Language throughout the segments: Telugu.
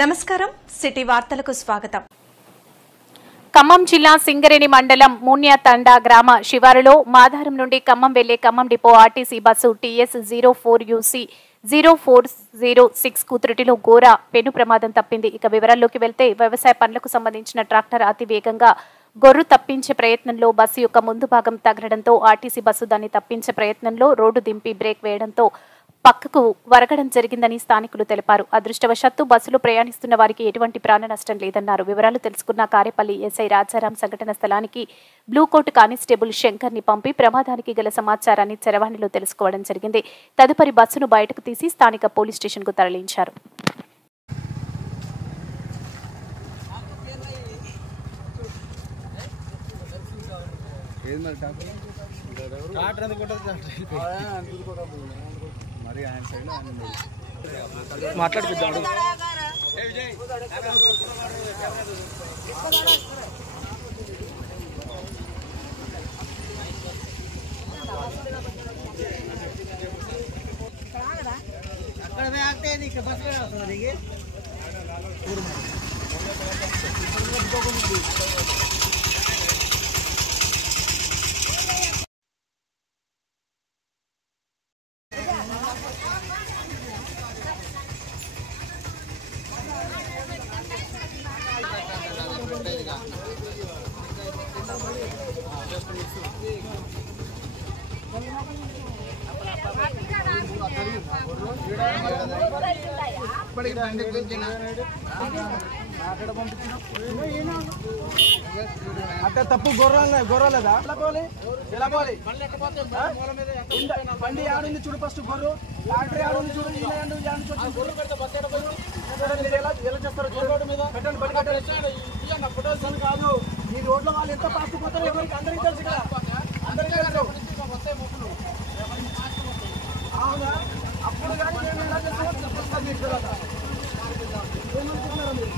నమస్కారం సిటీ వార్తలకు స్వాగతం. ఖమ్మం జిల్లా సింగరేణి మండలం మున్యాతండా గ్రామ శివారులో మాధారం నుండి ఖమ్మం వెళ్లే Khammam depot RTC bus TS 04UC 0406 కు త్రుటిలో ఘోర పెను ప్రమాదం తప్పింది. ఇక వివరాల్లోకి వెళ్తే వ్యవసాయ పనులకు సంబంధించిన ట్రాక్టర్ అతి వేగంగా గొర్రు తప్పించే ప్రయత్నంలో బస్సు యొక్క ముందు భాగం తగలడంతో ఆర్టీసీ బస్సు దాన్ని తప్పించే ప్రయత్నంలో రోడ్డు దింపి బ్రేక్ వేయడంతో పక్కకు వరగడం జరిగిందని స్థానికులు తెలిపారు. అదృష్టవశాత్తు బస్సులో ప్రయాణిస్తున్న వారికి ఎటువంటి ప్రాణ నష్టం లేదన్నారు. వివరాలు తెలుసుకున్న కారేపల్లి ఎస్ఐ రాజారాం సంఘటన స్థలానికి బ్లూకోట్ కానిస్టేబుల్ శంకర్ ని పంపి ప్రమాదానికి గల సమాచారాన్ని చరవాణిలో తెలుసుకోవడం జరిగింది. తదుపరి బస్సును బయటకు తీసి స్థానిక పోలీస్ స్టేషన్ కు తరలించారు. మాట్లాడుకుందాం. అంటే తప్పు గొర్రెలేదా ఎలా పోవాలి? బండి ఆడుంది చూడు, ఫస్ట్ గొర్రె లాటరీ ఆడుంది చూడు. ఎలా చేస్తారు? పెట్టండి, బండి కట్టాలి. ఫోటోస్ అని కాదు, ఈ రోడ్లో వాళ్ళు ఎంత ఫాస్ట్ పోతారో ఎవరికి అందరికీ తెలుసు కదా, అందరికీ తెలుసు. అవునా? అప్పుడు కానీ మేము ఎలా చేస్తాం మీకు తర్వాత ఏమనుకుంటున్నారు మీరు?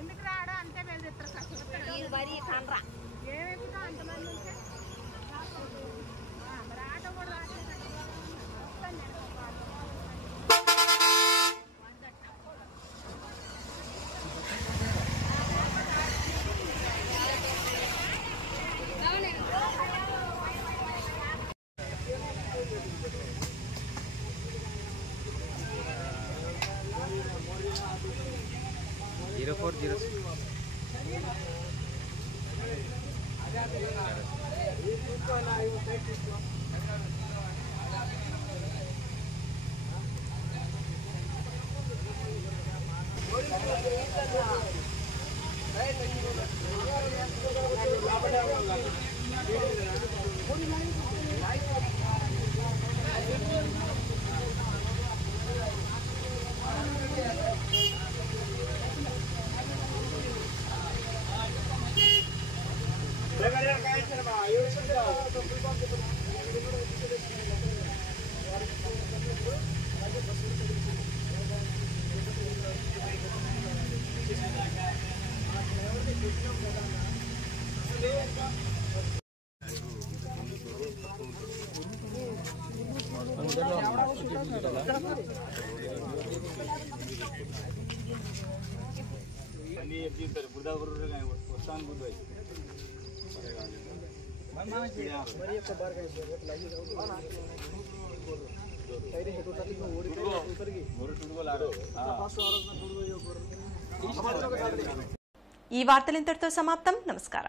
ఎందుకు రాడా అంటే వరి కండ్రా ఏమేమిగా అంతమంది ఉంటే మరి ఆటో కూడా ఈ వార్తలు ఇంతటితో సమాప్తం. నమస్కారం.